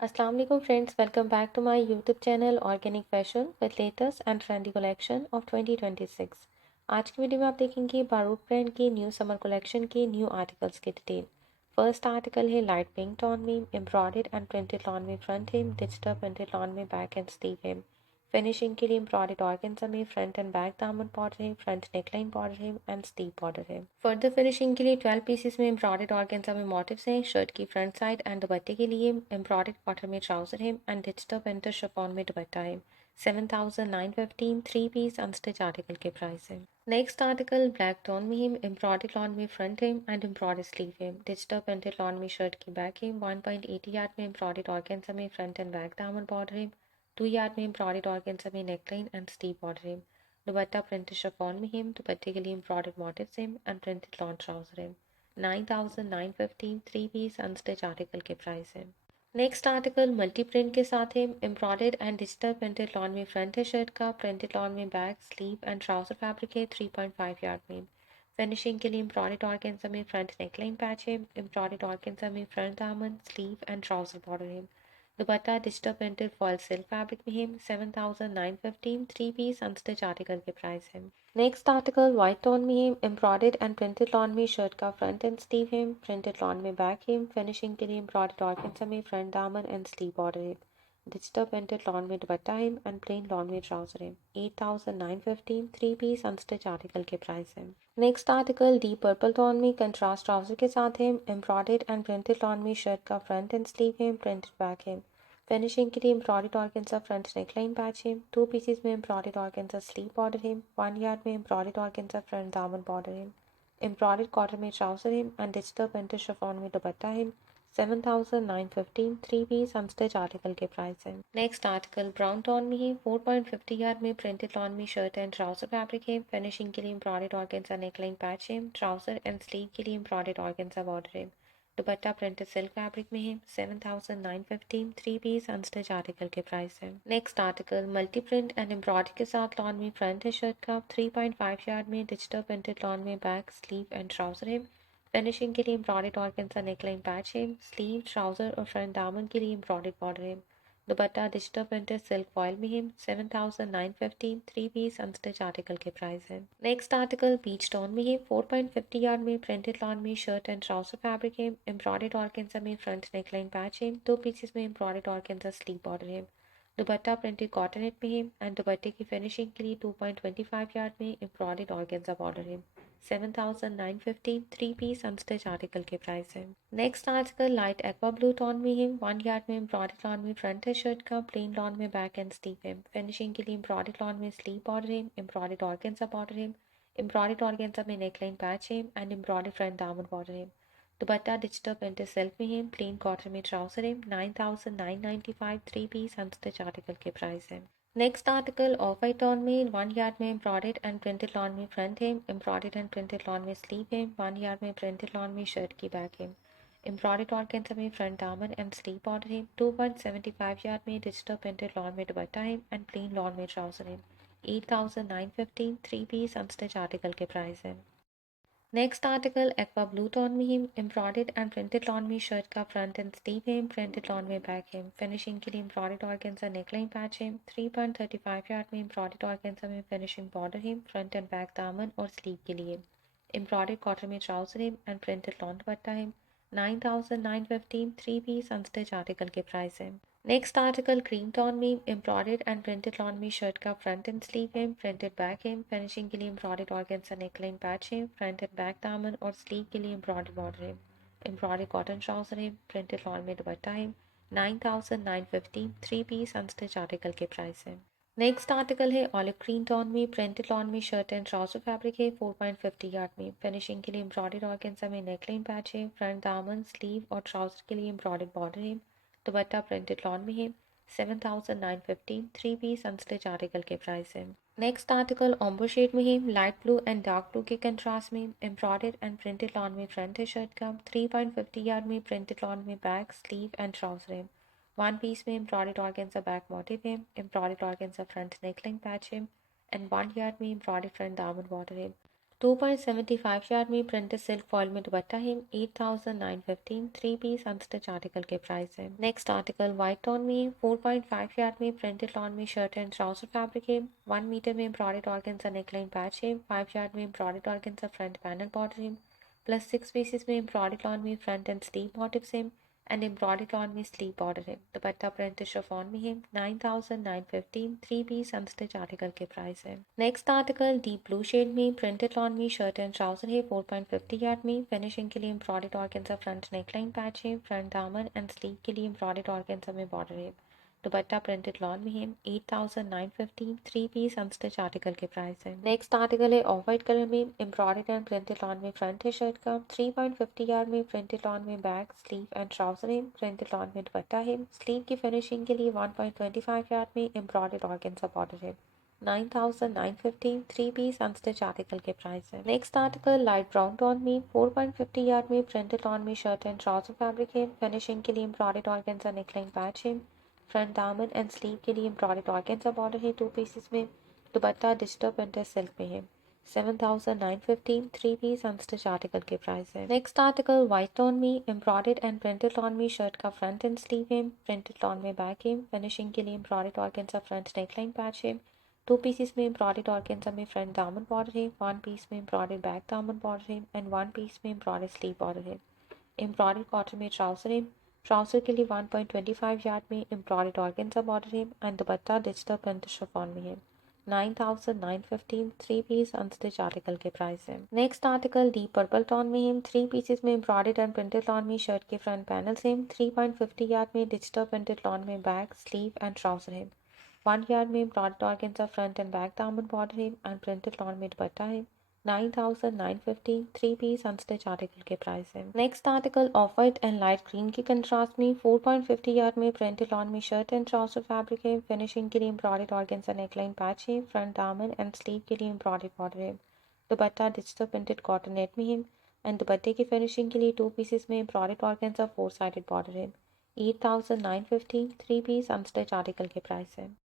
अस्सलाम वालेकुम friends, welcome back to my YouTube channel organic fashion with latest and trendy collection of 2026। आज की video में आप देखेंगे बारूक ब्रांड की न्यू समर कलेक्शन के न्यू आर्टिकल्स की डिटेल। फर्स्ट आर्टिकल है लाइट पिंक टोन में एम्ब्रॉयडर्ड एंड प्रिंटेड लॉन में front hem, digital printed lawn में back and sleeve hem. Finishing के लिए एम्ब्रॉयडर्ड ऑर्गेन्जा में फ्रंट एंड बैक दामन बॉर्डर है, फ्रंट नेकलाइन बॉर्डर है एंड स्लीव बॉर्डर है। फर्दर फिनिशिंग के लिए 12 पीसेस में एम्ब्रॉयडर्ड ऑर्गेन्जा में मोटिव्स हैं। शर्ट की फ्रंट साइड एंड दुपट्टे के लिए एम्ब्रॉयडर्ड कॉटन में ट्राउजर है एंड डिजिटल प्रिंटेड शिफॉन में दुपट्टा है। 7,915 थ्री पीस अनस्टिच आर्टिकल के प्राइस है। नेक्स्ट आर्टिकल ब्लैक टोन में है एम्ब्रॉयडर्ड लॉन में फ्रंट है एंड एम्ब्रॉयडर्ड स्लीव है। डिजिटल प्रिंटेड लॉन में शर्ट की बैक है। 1.80 यार्ड में एम्ब्रॉयडर्ड ऑर्गेन्जा में फ्रंट एंड बैक दामन बॉर्डर है। 2 यार्ड में एम्ब्रॉयडर्ड ऑर्गेन्जा में नेकलाइन एंड स्लीव बॉर्डर है। दुपट्टा प्रिंटेड शिफॉन में है। दुपट्टे के लिए एम्ब्रॉयडर्ड मोटिव्स हैं एंड प्रिंटेड लॉन ट्राउजर है। 9,915 थ्री पीस अनस्टिच आर्टिकल के प्राइस है। नेक्स्ट आर्टिकल मल्टी प्रिंट के साथ है embroidered and digital printed lawn में फ्रंट है शर्ट का, प्रिंटेड लॉन में back sleeve and trouser fabric है। 3.5 यार्ड में फिनिशिंग के लिए एम्ब्रॉयडर्ड ऑर्गेन्जा में फ्रंट नेकलाइन पैच है। एम्ब्रॉयडर्ड ऑर्गेन्जा में फ्रंट दामन, स्लीव एंड ट्राउजर बॉर्डर है। दुपट्टा digital printed fall silk fabric में है। 7,915 थ्री पीस अनस्टिच आर्टिकल के प्राइस है। नेक्स्ट आर्टिकल वाइट टोन में है एम्ब्रॉयडर्ड एंड प्रिंटेड लॉन में शर्ट का फ्रंट एंड स्लीव है, प्रिंटेड लॉन में बैक है। फिनिशिंग के लिए एम्ब्रॉयडर्ड ऑर्गेन्जा में फ्रंट दामन एंड स्लीव बॉर्डर है। डिजिटल प्रिंटेड लॉन में दुपट्टा है एंड प्लेन लॉन में ट्राउजर है। 8,915 थ्री पीस अनस्टिच आर्टिकल के प्राइस है। Next article deep purple tone में कंट्रास्ट ट्राउजर के साथ है एम्ब्रॉयडर्ड एंड प्रिंटेड लॉन में शर्ट का फ्रंट एंड स्लीव है, प्रिंटेड बैक है। फिनिशिंग के लिए embroidered organza front neckline patch है। 2 पीसेस में एम्ब्रॉयडर्ड ऑर्गेन्जा स्लीव बॉर्डर है। 1 यार्ड में एम्ब्रॉयडर्ड ऑर्गेन्जा फ्रंट दामन बॉर्डर है। एम्ब्रॉयडर्ड कॉटन में ट्राउजर है एंड डिजिटल प्रिंटेड शिफॉन में दुपट्टा है। 7,915 थ्री पीस अनस्टिच आर्टिकल के प्राइस है। नेक्स्ट आर्टिकल ब्राउन टोन में है 4.50 यार्ड में प्रिंटेड लॉन में शर्ट एंड ट्राउजर फैब्रिक है। फिनिशिंग के लिए एम्ब्रॉयडर्ड ऑर्गेन्जा नेकलाइन पैच है। ट्राउजर एंड स्लीव के लिए एम्ब्रॉयडर्ड ऑर्गेन्जा बॉर्डर है। दुपट्टा प्रिंटेड सिल्क फैब्रिक में है। 7,915 थ्री पीस अनस्टिच आर्टिकल के प्राइस है। Next article multi print and embroidery के साथ लॉन में फ्रंट है शर्ट का। 3.5 यार्ड में डिजिटल प्रिंटेड लॉन में बैक स्लीव एंड ट्राउजर है। फिनिशिंग के लिए एम्ब्रॉयडर्ड ऑर्गेन्जा नेकलाइन पैच है। स्लीव ट्राउजर और फ्रंट दामन के लिए एम्ब्रॉयडर्ड बॉर्डर है। दुपट्टा डिजिटल प्रिंटेड सिल्क फॉयल में है। 7,915 थ्री पीस अनस्टिच आर्टिकल के प्राइस है। नेक्स्ट आर्टिकल पीच टोन में है 4.50 यार्ड में प्रिंटेड लॉन में शर्ट एंड ट्राउजर फैब्रिक है। एम्ब्रॉयडर्ड ऑर्गेन्जा में फ्रंट नेकलाइन पैच है। 2 पीसेस में एम्ब्रॉयडर्ड ऑर्गेन्जा स्लीव बॉर्डर है। दुपट्टा प्रिंटेड कॉटन नेट में है एंड दुपट्टे की फिनिशिंग के लिए 2.25 यार्ड में एम्ब्रॉयडर्ड ऑर्गेन्जा बॉर्डर है। 7,915 थ्री पीस अनस्टिच आर्टिकल के प्राइस है। Next article light aqua blue tone में है 1 यार्ड में एम्ब्रॉयडर्ड लॉन में फ्रंट है शर्ट का, प्लेन लॉन में बैक एंड स्लीव है। फिनिशिंग के लिए एम्ब्रॉयडर्ड लॉन में स्लीव बॉर्डर है। एम्ब्रॉयडर्ड ऑर्गेन्जा बॉर्डर है। एम्ब्रॉयडर्ड ऑर्गेन्जा में नेकलाइन पैच है एंड एम्ब्रॉयडर्ड फ्रंट दामन बॉर्डर है। दुपट्टा डिजिटल प्रिंटेड सिल्क में है। प्लेन कॉटन में ट्राउजर है। 9,995 थ्री पीस अनस्टिच आर्टिकल के प्राइस है। Next article of white tone में 1 यार्ड में एम्ब्रॉयडर्ड एंड प्रिंटेड लॉन में फ्रंट है। एम्ब्रॉयडर्ड एंड प्रिंटेड लॉन में स्लीव है। 1 यार्ड में प्रिंटेड लॉन में शर्ट की बैक है। एम्ब्रॉयडर्ड ऑर्गेन्जा में फ्रंट दामन एंड स्लीव बॉर्डर है। 2.75 यार्ड में डिजिटल प्रिंटेड लॉन में दुपट्टा है एंड प्लेन लॉन में ट्राउजर है। 8,915 थ्री पीस अनस्टिच आर्टिकल के प्राइस है। Next article aqua blue tone में ही एम्ब्रॉयडर्ड एंड प्रिंटेड लॉन में शर्ट का फ्रंट एंड स्लीव है। प्रिंटेड लॉन में बैक है। फिनिशिंग के लिए एम्ब्रॉयडर्ड ऑर्गेन्जा नेकलाइन पैच है। 3.35 यार्ड में एम्ब्रॉयडर्ड ऑर्गेन्जा में फिनिशिंग बॉर्डर है। फ्रंट एंड बैक दामन और स्लीव के लिए एम्ब्रॉयडर्ड कॉटन में ट्राउजर है एंड प्रिंटेड लॉन दुपट्टा है। 9,915 थ्री पीस अनस्टिच आर्टिकल के प्राइस है। नेक्स्ट आर्टिकल क्रीम टोन में एम्ब्रॉयडर्ड एंड प्रिंटेड लॉन में शर्ट का फ्रंट एंड स्लीव है। प्रिंटेड बैक है। फिनिशिंग के लिए एम्ब्रॉयडर्ड ऑर्गेन्जा नेकलाइन पैच है। फ्रंट एंड बैक दामन और स्लीव के लिए एम्ब्रॉयडर्ड बॉर्डर है। एम्ब्रॉयडर्ड कॉटन ट्राउजर है। प्रिंटेड लॉन में दुपट्टा है। 9,950 थ्री पीस अनस्टिच आर्टिकल के प्राइस है। नेक्स्ट आर्टिकल है ऑलिव ग्रीन टोन में प्रिंटेड लॉन में शर्ट एंड ट्राउजर फैब्रिक है। 4.50 यार्ड में फिनिशिंग के लिए एम्ब्रॉयडर्ड ऑर्गेन्जा में नेकलाइन पैच है। फ्रंट दामन, स्लीव और ट्राउजर के लिए एम्ब्रॉयडर्ड बॉर्डर है। दुपट्टा प्रिंटेड लॉन में है। 7,950 थ्री पीस अनस्टिच आर्टिकल के प्राइस है। नेक्स्ट आर्टिकल ऑम्बर शेड में है light blue and dark blue के कंट्रास्ट में एम्ब्रॉयडर्ड एंड प्रिंटेड लॉन में फ्रंट है शर्ट का। 3.50 यार्ड में प्रिंटेड लॉन में बैक स्लीव एंड ट्राउजर है। 1 पीस में एम्ब्रॉयडर्ड ऑर्गेन्जा बैक मोटिव है। Embroidered organza front neckline patch है एंड 1 यार्ड में एम्ब्रॉयडर्ड फ्रंट दामन बॉर्डर है। 2.75 यार्ड में प्रिंटेड सिल्क फॉइल में दुपट्टा है 8,915 3 पीस अनस्टिच आर्टिकल के प्राइस है। नेक्स्ट आर्टिकल वाइट टोन में 4.5 यार्ड में प्रिंटेड लॉन में शर्ट एंड ट्राउजर फैब्रिक है 1 मीटर में एम्ब्रॉयडर्ड ऑर्गेन्जा नेकलाइन पैच है 5 यार्ड में embroidered organza front panel border है प्लस 6 पीसेस में एम्ब्रॉयडर्ड लॉन में फ्रंट एंड स्लीव मोटिव्स है एंड एम्ब्रॉयडर्ड लॉन में स्लीव बॉर्डर है। दुपट्टा प्रिंटेड शिफॉन में है 9,915 3 पीस अनस्टिच आर्टिकल के प्राइस है। Next article deep blue shade में प्रिंटेड लॉन में शर्ट एंड ट्राउजर है 4.50 यार्ड में फिनिशिंग के लिए embroidered organza front neckline patch है फ्रंट दामन एंड स्लीव के लिए एम्ब्रॉयडर्ड ऑर्गेन्जा में बॉर्डर है। दुपट्टा प्रिंटेड लॉन में है 8,915 3 पीस अनस्टिच आर्टिकल के प्राइस है। नेक्स्ट आर्टिकल है ऑफ वाइट कलर में एम्ब्रॉयडर्ड एंड प्रिंटेड लॉन में फ्रंट है शर्ट का 3.50 यार्ड में प्रिंटेड लॉन में बैक स्लीव एंड ट्राउजर है प्रिंटेड लॉन में दुपट्टा है स्लीव की फिनिशिंग के लिए 1.25 यार्ड में एम्ब्रॉयडर्ड ऑर्गेन्जा बॉर्डर है 9,915 3 पीस अनस्टिच आर्टिकल के प्राइस है। Next article light brown tone में 4.50 यार्ड में प्रिंटेड लॉन में शर्ट एंड ट्राउजर फैब्रिक है फिनिशिंग के लिए एम्ब्रॉयडर्ड ऑर्गेन्जा नेकलाइन पैच है फ्रंट दामन एंड स्लीव के लिए एम्ब्रॉयडर्ड ऑर्गेन्जा बॉर्डर है 2 पीसेस में दुपट्टा डिजिटल प्रिंटेड सिल्क में है 7,915 3 पीस अनस्टिच आर्टिकल के प्राइस है। नेक्स्ट आर्टिकल वाइट टोन में एम्ब्रॉयडर्ड एंड प्रिंटेड लॉन में शर्ट का फ्रंट एंड स्लीव है प्रिंटेड लॉन में बैक है फिनिशिंग के लिए embroidered organza front neckline patch है 2 पीसेस में एम्ब्रॉयडर्ड ऑर्गेन्जा में फ्रंट दामन बॉर्डर है 1 पीस में एम्ब्रॉयडर्ड बैक दामन बॉर्डर है एंड 1 पीस में एम्ब्रॉयडर्ड स्लीव बॉर्डर है। एम्ब्रॉयडर्ड कॉटन में ट्राउजर है ट्राउजर के लिए 1.25 यार्ड में एम्ब्रॉयडर्ड ऑर्गेन्जा बॉर्डर है and dupatta digital printed chiffon में है 9,915 3 पीस अनस्टिच आर्टिकल के प्राइस है। Next article deep purple tone में है 3 पीसेस में एम्ब्रॉयडर्ड एंड प्रिंटेड लॉन में शर्ट के फ्रंट पैनल से 3.50 यार्ड में डिजिटल प्रिंटेड लॉन में बैक स्लीव एंड ट्राउजर है 1 यार्ड में embroidered organza front and back दामन बॉर्डर है एंड प्रिंटेड लॉन में दुपट्टा है 9,950 3 पीस अनस्टिच आर्टिकल के प्राइस है। Next article of white and light green की कंट्रास्ट में 4.50 यार्ड में प्रिंटेड लॉन में शर्ट एंड ट्राउजर फैब्रिक है फिनिशिंग के लिए एम्ब्रॉयडर्ड ऑर्गेन्जा नेकलाइन पैच है फ्रंट दामन एंड स्लीव के लिए एम्ब्रॉयडर्ड बॉर्डर है दुपट्टा डिजिटल प्रिंटेड कॉटन नेट में है एंड दुपट्टे की फिनिशिंग के लिए 2 पीसेस में एम्ब्रॉयडर्ड ऑर्गेन्जा 4 साइडेड बॉर्डर है 8,950 3 पीस अनस्टिच आर्टिकल के प्राइस है।